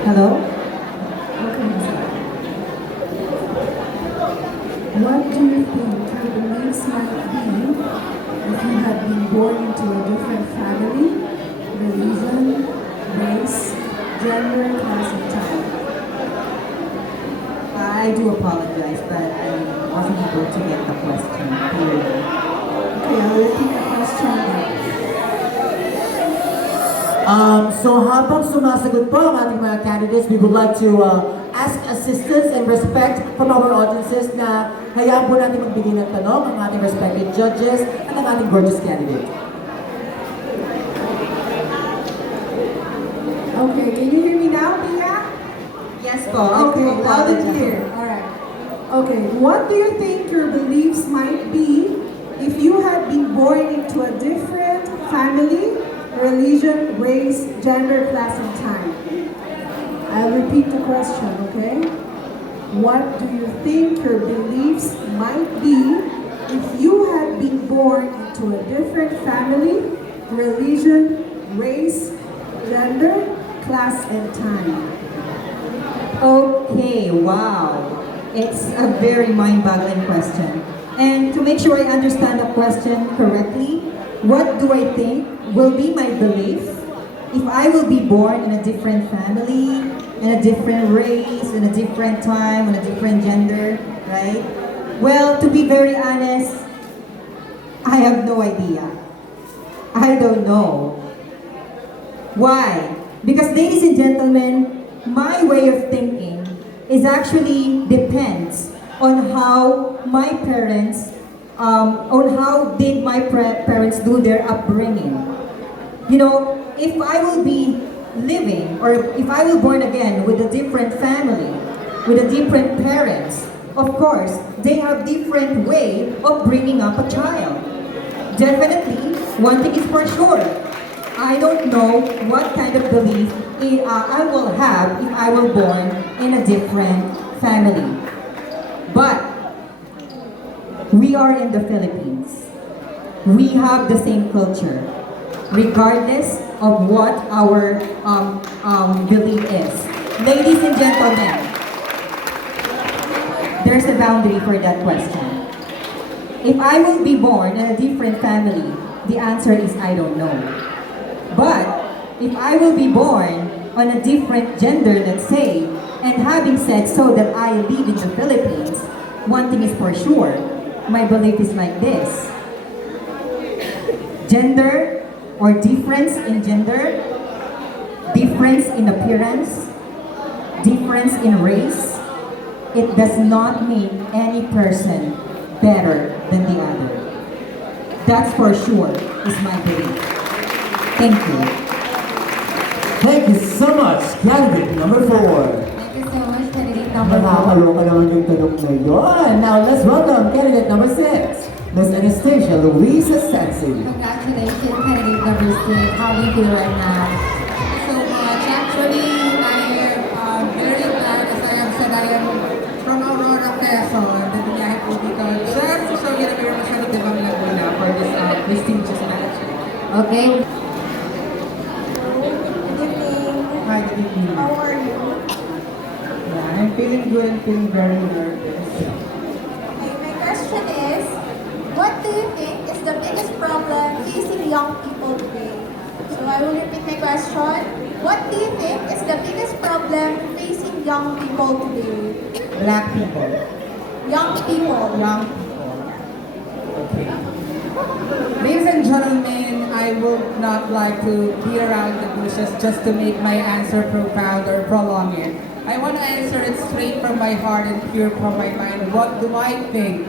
Hello? Okay. What do you think your beliefs might be if you had been born into a different family, religion, race, gender, class, and time? I do apologize, but I wasn't able to get the question clearly. Okay, I'll repeat the question. So habang sumasagot po ang ating mga candidates, we would like to ask assistance and respect from our audiences na hayaan po natin magbigay ng tanong ang ating respected judges at ang ating gorgeous candidate. Okay, can you hear me now, Pila? Yes po. Okay, loud and clear. Alright. Okay, what do you think your beliefs might be if you had been born into a different family, religion, race, gender, class, and time? I'll repeat the question, okay? What do you think your beliefs might be if you had been born into a different family, religion, race, gender, class, and time? Okay, wow. It's a very mind-boggling question. And to make sure I understand the question correctly, what do I think will be my belief if I will be born in a different family, in a different race, in a different time, in a different gender, right? Well, to be very honest, I have no idea. I don't know. Why? Because ladies and gentlemen, my way of thinking is actually depends on how my parents, on how did my parents do their upbringing. You know, if I will be living or if I will born again with a different family, with a different parents, of course, they have different way of bringing up a child. Definitely, one thing is for sure. I don't know what kind of belief I will have if I were born in a different family. But we are in the Philippines. We have the same culture, regardless of what our belief is. Ladies and gentlemen, there's a boundary for that question. If I will be born in a different family, the answer is I don't know. But if I will be born on a different gender, let's say, and having said so that I live in the Philippines, one thing is for sure, my belief is like this. Gender or difference in gender, difference in appearance, difference in race, it does not make any person better than the other. That's for sure is my belief. Thank you. Thank you so much, candidate number 4. Thank you so much, candidate number 4. Nakakaloka naman yung tanong na yun. Now let's welcome candidate number 6, Miss Anastasia Luisa Sensi. Congratulations, candidate number 6. How do you feel right now? So much. Actually, I am very glad as I have said I am from Aurora, Quezon. Nabiyahe po dito just to show you na mayroon masyado Divang Laguna for this prestigious match. Okay. Hi, good evening. How are you? Yeah, I'm feeling good and feeling very nervous. Okay, my question is, what do you think is the biggest problem facing young people today? So I will repeat my question. What do you think is the biggest problem facing young people today? Black people. Young people. Young people. Okay. Ladies and gentlemen, I would not like to beat around the bushes just to make my answer profound or prolong it. I want to answer it straight from my heart and pure from my mind. What do I think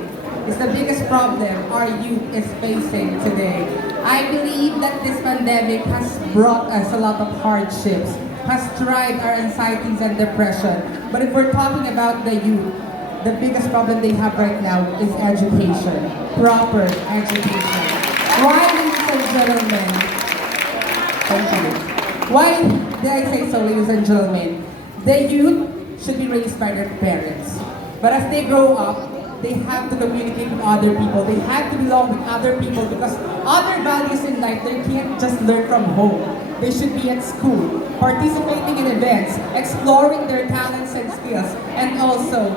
is the biggest problem our youth is facing today? I believe that this pandemic has brought us a lot of hardships, has tried our anxieties and depression. But if we're talking about the youth, the biggest problem they have right now is education, proper education. Why, ladies and gentlemen? Thank you. Why did I say so, ladies and gentlemen? The youth should be raised by their parents. But as they grow up, they have to communicate with other people. They have to belong with other people because other values in life they can't just learn from home. they should be at school, participating in events, exploring their talents and skills, and also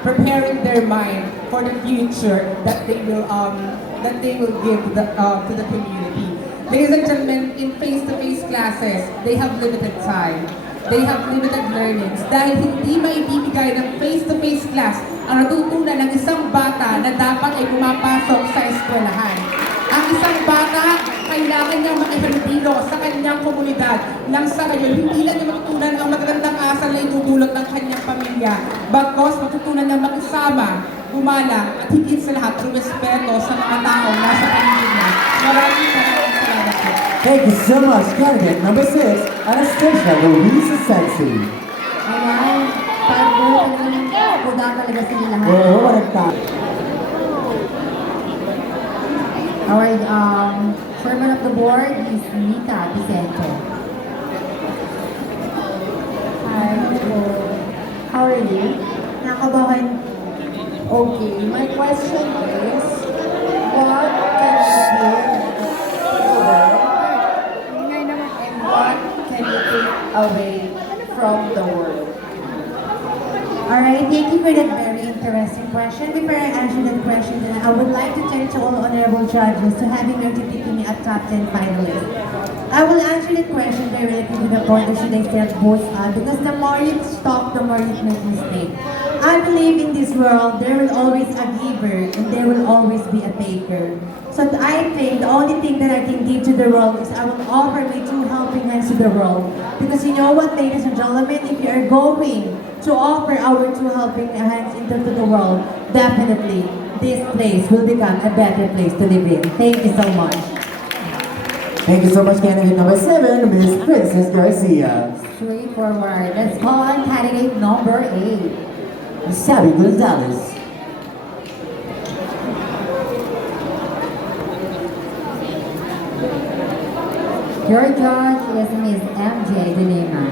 preparing their mind for the future that they will give to the community. Ladies and gentlemen, in face-to-face classes, they have limited time. They have limited learnings dahil hindi maibibigay ng face-to-face class ang natutunan ng isang bata na dapat ay pumapasok sa eskwelahan. Ang isang bata, kailangan niyang makihalubilo sa kanyang komunidad nang sa ngayon, hindi lang niya matutunan ang magandang asal na itutulot ng kanyang pamilya, bagkos matutunan niyang makisama, gumalang, at higit sa lahat, rumespeto sa mga taong nasa paligid niya. Maraming salamat po. Thank you so much, candidate number 6, Anastasia Louisa Sensi. Ayan, pag-work buda talaga sila lahat. Oo, walang Our chairman of the board is Nika Vicente. Hi, hello. How are you? Nakabahan. Okay, my question is, what can you give to the world? And what can you take away from the world? Alright, thank you for that very interesting question. Before I answer that question, I would like to turn to all honorable judges to having them to picking me a top 10 finalist. I will answer that question directly to the point, or should I say both because the more you talk, the more you make mistake. I believe in this world, there will always a giver and there will always be a taker. So I think the only thing that I can give to the world is I will offer my two helping hands to the world. Because you know what, ladies and gentlemen, if you are going to offer our two helping hands into the world, definitely this place will become a better place to live in. Thank you so much. Thank you so much, candidate number 7, Miss Princess Garcia. Straightforward. Let's call on candidate number 8. Miss Sabi Gonzalez. Your judge is Ms. MJ De Lima.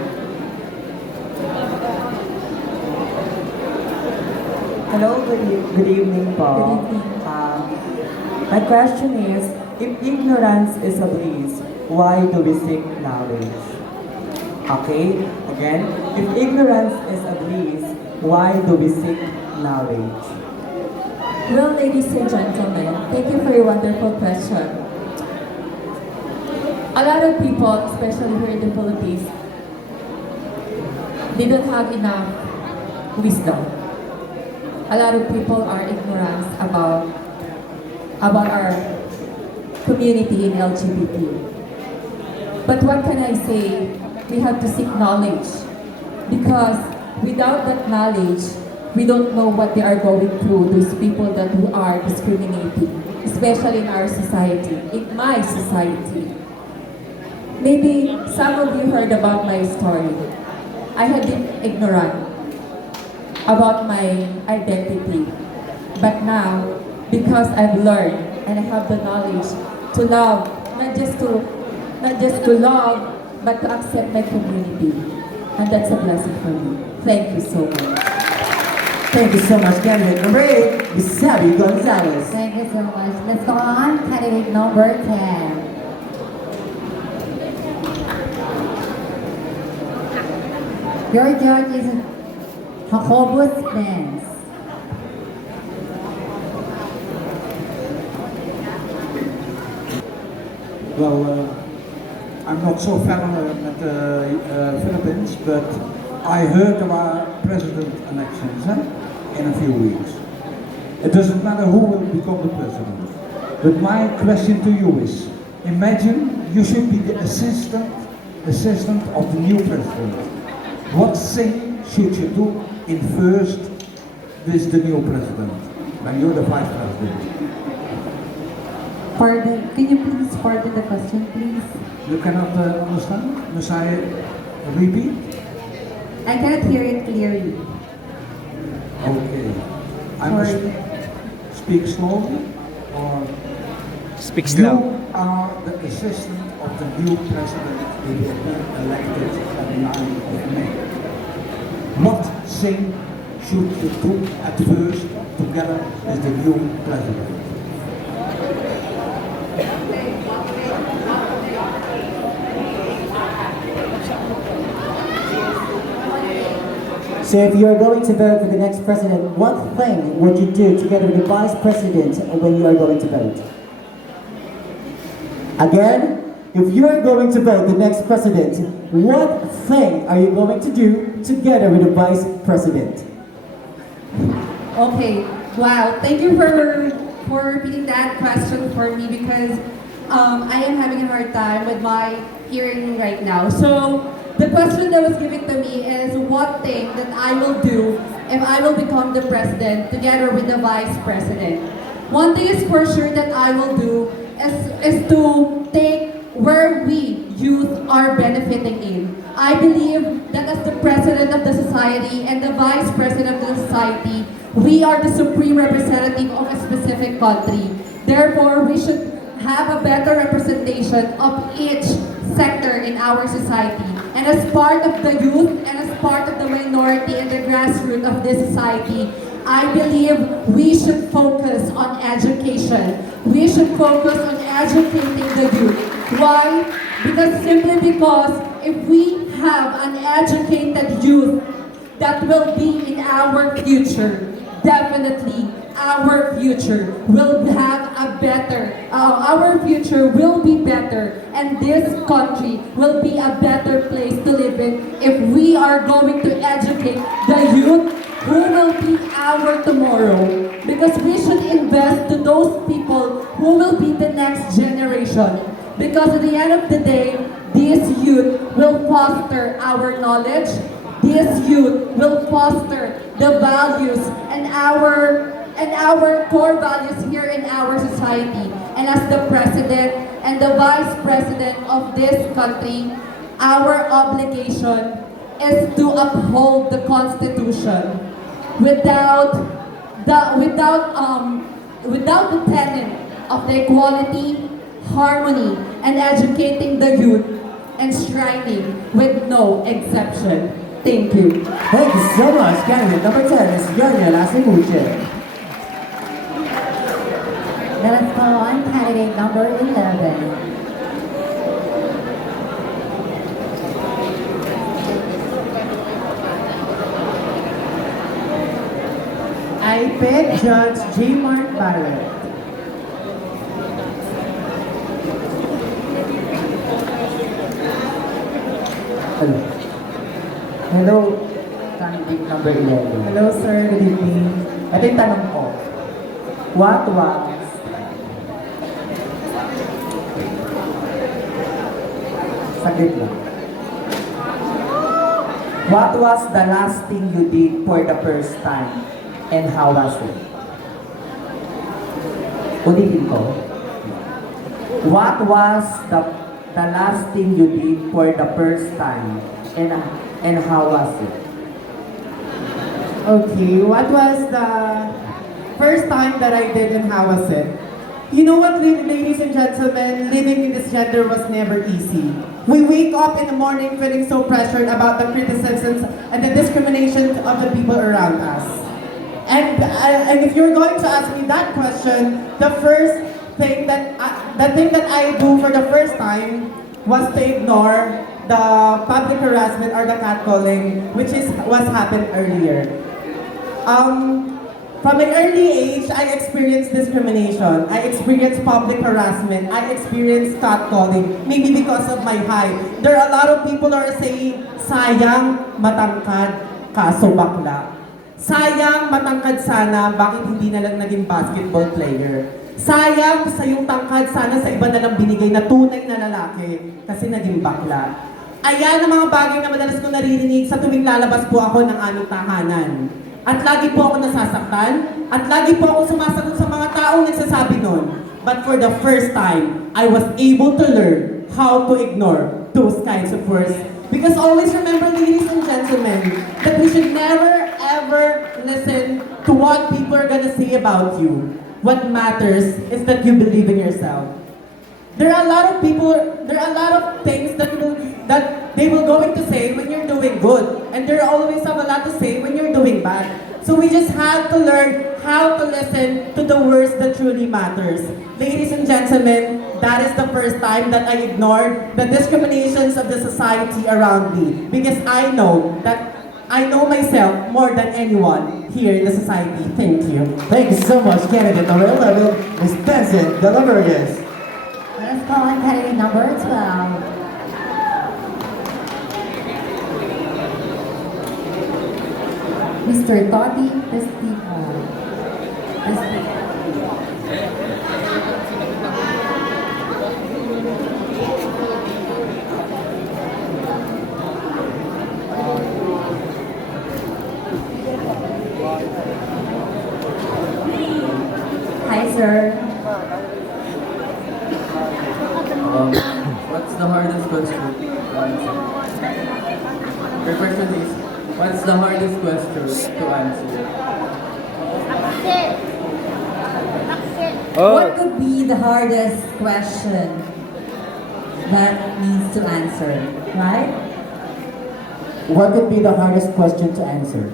Hello, good evening po. Good evening. My question is, if ignorance is a bliss, why do we seek knowledge? Okay, again, if ignorance is a bliss, why do we seek knowledge? Well, ladies and gentlemen, thank you for your wonderful question. A lot of people, especially here in the Philippines, they don't have enough wisdom. A lot of people are ignorant about our community in LGBT. But what can I say? We have to seek knowledge, because without that knowledge, we don't know what they are going through, those people that who are discriminating, especially in our society, in my society. Maybe some of you heard about my story. I had been ignorant about my identity. But now, because I've learned and I have the knowledge to love, not just to love, but to accept my community. And that's a blessing for me. Thank you so much. Thank you so much, candidate number 8, Miss Sabi Gonzalez. Thank you so much. Let's go on candidate number 10. Your judge is Jacobus Benz. Well, I'm not so familiar with the Philippines, but I heard about president elections in a few weeks. It doesn't matter who will become the president. But my question to you is, imagine you should be the assistant of the new president. What thing should you do in first with the new president, when you're the vice president? Pardon, can you please pardon the question, please? You cannot understand? Must I repeat? I cannot hear it clearly. Okay. I must Sorry. speak slowly, or Speak slow. you are the assistant of the new president who will be elected on the 9th of May. What thing should you do at first together with the new president? So if you're going to vote for the next president, what thing would you do together with the vice president when you are going to vote? Again, if you are going to vote the next president, what thing are you going to do together with the vice president? Okay, wow. Thank you for repeating that question for me because I am having a hard time with my hearing right now. So the question that was given to me is what thing that I will do if I will become the president together with the vice president. One thing is for sure that I will do is to take where we youth are benefiting in. I believe that as the president of the society and the vice president of the society, we are the supreme representative of a specific country. Therefore, we should have a better representation of each sector in our society. And as part of the youth and as part of the minority and the grassroots of this society, I believe we should focus on education. We should focus on educating the youth. Why? Simply because if we have an educated youth that will be in our future, definitely our future will have a better, our future will be better, and this country will be a better place to live in if we are going to educate the youth who will be our tomorrow. Because we should invest to those people who will be the next generation. Because at the end of the day, this youth will foster our knowledge, this youth will foster the values and our core values here in our society. And as the president and the vice president of this country, our obligation is to uphold the Constitution without the tenet of the equality, harmony, and educating the youth, and striving with no exception. Thank you. Thank you so much. Candidate number 10 is Yonya Lasimuche. Let us call on candidate number 11. I pick Judge J. Mark Barrett. Hello, candidate number 11. Hello sir, good evening. Ito yung tanong ko. What was Saglit lang. What was the last thing you did for the first time and how was it? Ulitin ko. What was the last thing you did for the first time and how was it? Okay, what was the first time that I did and how was it? You know what, ladies and gentlemen, living in this gender was never easy. We wake up in the morning feeling so pressured about the criticisms and the discrimination of the people around us. And if you're going to ask me that question, the thing that I do for the first time was to ignore the public harassment or the catcalling, which is what happened earlier. From an early age, I experienced discrimination. I experienced public harassment. I experienced catcalling, maybe because of my height. There are a lot of people who are saying, sayang, matangkad, kaso bakla. Sayang, matangkad sana, bakit hindi na lang naging basketball player? Sayang, sa yung tangkad, sana sa iba na lang binigay na tunay na lalaki, kasi naging bakla. Ayan ang mga bagay na madalas ko naririnig sa tuwing lalabas po ako ng aming tahanan. At lagi po ako nasasaktan, at lagi po ako sumasagot sa mga taong nagsasabi nun. But for the first time, I was able to learn how to ignore those kinds of words. Because always remember, ladies and gentlemen, that we should never ever listen to what people are gonna say about you. What matters is that you believe in yourself. There are a lot of people, there are a lot of things that they will going to say when you're doing good. And there always have a lot to say when you're doing bad. So we just have to learn how to listen to the words that truly matters. Ladies and gentlemen, that is the first time that I ignored the discriminations of the society around me. Because I know that I know myself more than anyone here in the society. Thank you. Thank you so much, candidate number 11, Ms. Benson Deliverius. Let us call on candidate number 12. Mr. Toti Testigo. Hi, sir. What's the hardest question to answer? Your question is, what's the hardest question to answer? What could be the hardest question that needs to answer, right? What would be the hardest question to answer?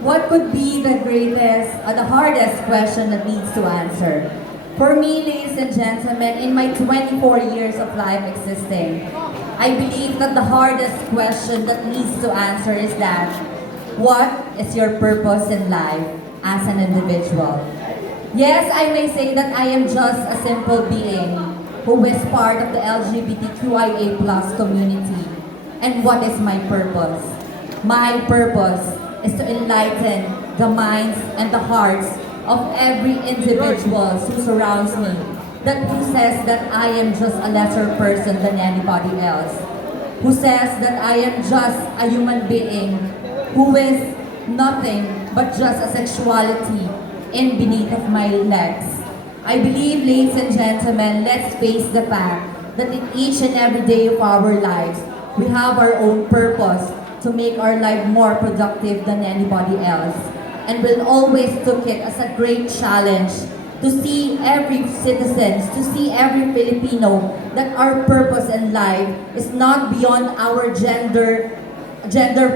What could be the greatest, the hardest question that needs to answer? For me, ladies and gentlemen, in my 24 years of life existing, I believe that the hardest question that needs to answer is that, what is your purpose in life as an individual? Yes, I may say that I am just a simple being who is part of the LGBTQIA+ community. And what is my purpose? My purpose is to enlighten the minds and the hearts of every individual who surrounds me, that who says that I am just a lesser person than anybody else, who says that I am just a human being who is nothing but just a sexuality in beneath of my legs. I believe, ladies and gentlemen, let's face the fact that in each and every day of our lives, we have our own purpose to make our life more productive than anybody else. And we'll always took it as a great challenge to see every citizen, to see every Filipino, that our purpose in life is not beyond our gender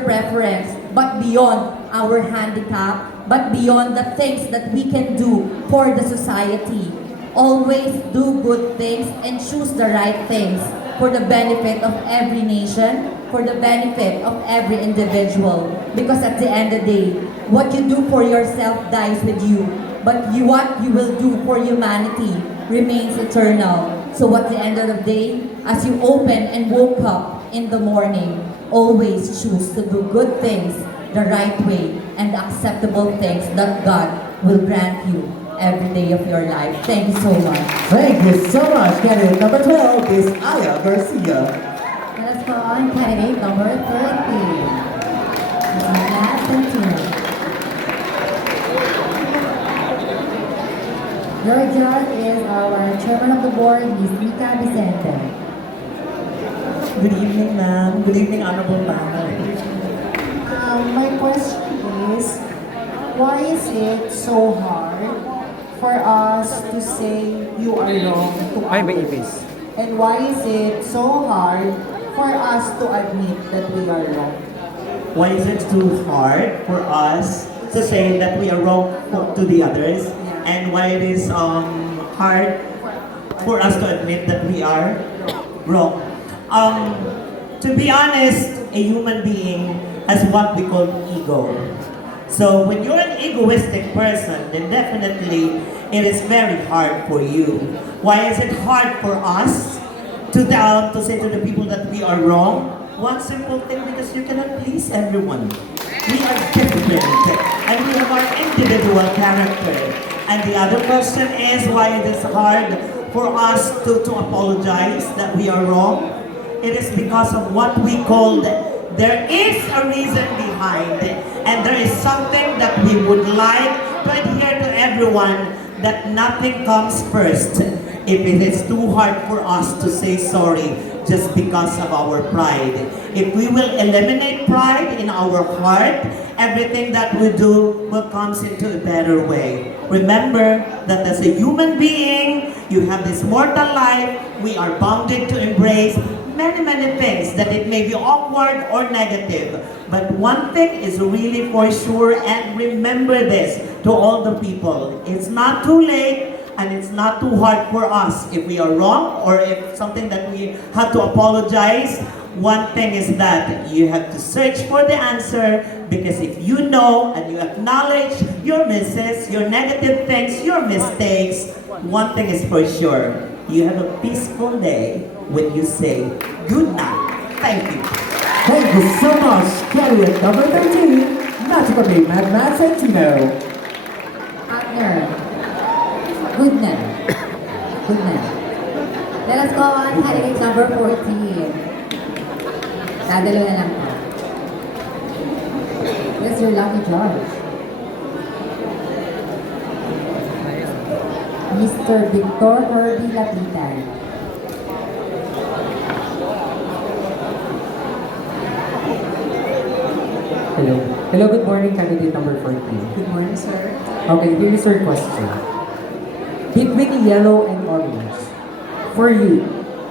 preference, but beyond our handicap, but beyond the things that we can do for the society. Always do good things and choose the right things for the benefit of every nation, for the benefit of every individual. Because at the end of the day, what you do for yourself dies with you, but what you will do for humanity remains eternal. So at the end of the day, as you open and woke up in the morning, always choose to do good things the right way and the acceptable things that God will grant you every day of your life. Thank you so much. Thank you so much, candidate number 12, Ms. Aya Garcia. Let us call on candidate number 13. Your judge is our chairman of the board, Ms. Mika Vicente. Good evening, ma'am. Good evening, honorable panel. My question is, why is it so hard for us to say you are wrong to others? And why is it so hard for us to admit that we are wrong? Why is it too hard for us to say that we are wrong to the others? And why it is hard for us to admit that we are wrong? To be honest, a human being has what we call ego. So when you're an egoistic person, then definitely it is very hard for you. Why is it hard for us to say to the people that we are wrong? One simple thing, because you cannot please everyone. We are different and we have our individual character. And the other question is, why it is hard for us to apologize that we are wrong? It is because of what we call there is a reason behind it, and there is something that we would like to adhere to everyone, that nothing comes first. If it is too hard for us to say sorry just because of our pride, if we will eliminate pride in our heart, everything that we do will come into a better way. Remember that as a human being, you have this mortal life, we are bounded to embrace many things, that it may be awkward or negative. But one thing is really for sure, and remember this to all the people, it's not too late and it's not too hard for us. If we are wrong or if something that we have to apologize, One thing is that you have to search for the answer, because if you know and you acknowledge your misses, your negative things, your mistakes, one thing is for sure, you have a peaceful day when you say good night. Thank you. Thank you so much, candidate number 13, Magical Babe Mad Santino. Partner. Good night. Good night. Let us go on candidate number 14. Dadalo na lang po. Where's your lucky George? Mr. Victor Herbie Lapitan. Hello. Hello, good morning, candidate number 14. Good morning, sir. Okay, here is your question. Between yellow and orange, for you,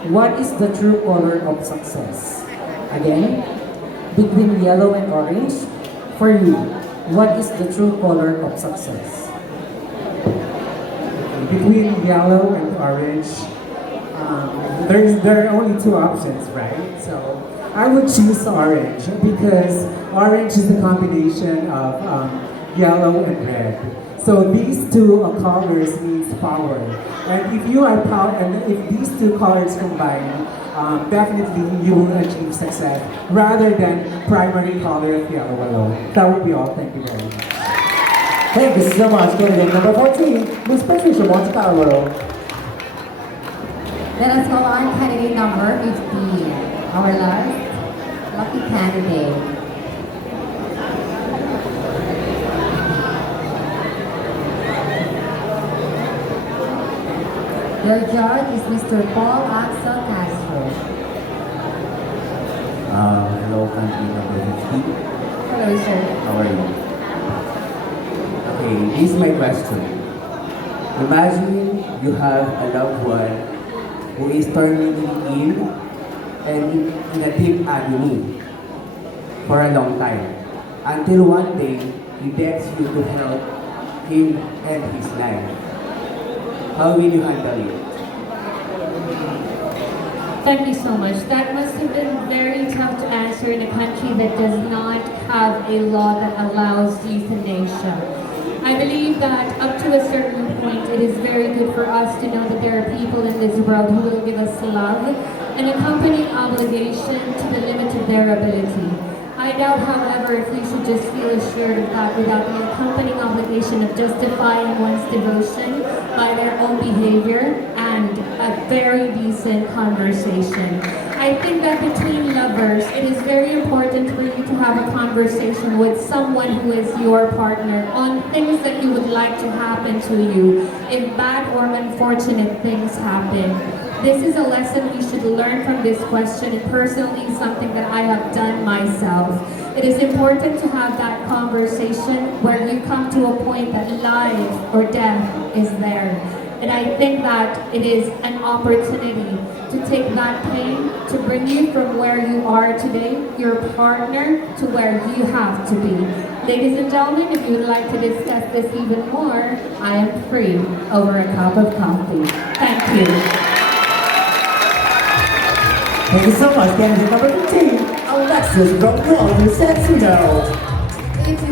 what is the true color of success? Again, between yellow and orange, for you, what is the true color of success? Between yellow and orange, there are only two options, right? So I would choose orange because orange is the combination of yellow and red. So these two colors means power, and if you are and if these two colors combine, definitely you will achieve success rather than primary color of yellow alone. That would be all. Thank you very much. Thank you so much, candidate number 14, Miss Patricia Monte Carlo. Let us go on candidate number 15. Our last lucky candidate. Your judge is Mr. Paul Axel Castro. Hello, country number 15. Hello, sir. How are you? Okay, this is my question. Imagine you have a loved one who is terminally ill and in a deep agony for a long time, until one day he begs you to help him end his life. How will you handle it? Thank you so much. That must have been very tough to answer in a country that does not have a law that allows euthanasia. I believe that up to a certain point, it is very good for us to know that there are people in this world who will give us love and accompanying obligation to the limit of their ability. I doubt, however, if we should just feel assured of that without the accompanying obligation of justifying one's devotion by their own behavior and a very decent conversation. I think that between lovers, it is very important for you to have a conversation with someone who is your partner on things that you would like to happen to you if bad or unfortunate things happen. This is a lesson we should learn from this question, and personally something that I have done myself. It is important to have that conversation where you come to a point that life or death is there. And I think that it is an opportunity to take that pain to bring you from where you are today, your partner, to where you have to be. Ladies and gentlemen, if you would like to discuss this even more, I am free over a cup of coffee. Thank you. Thank you so much, candidate number 15, Alexis from Santino. If you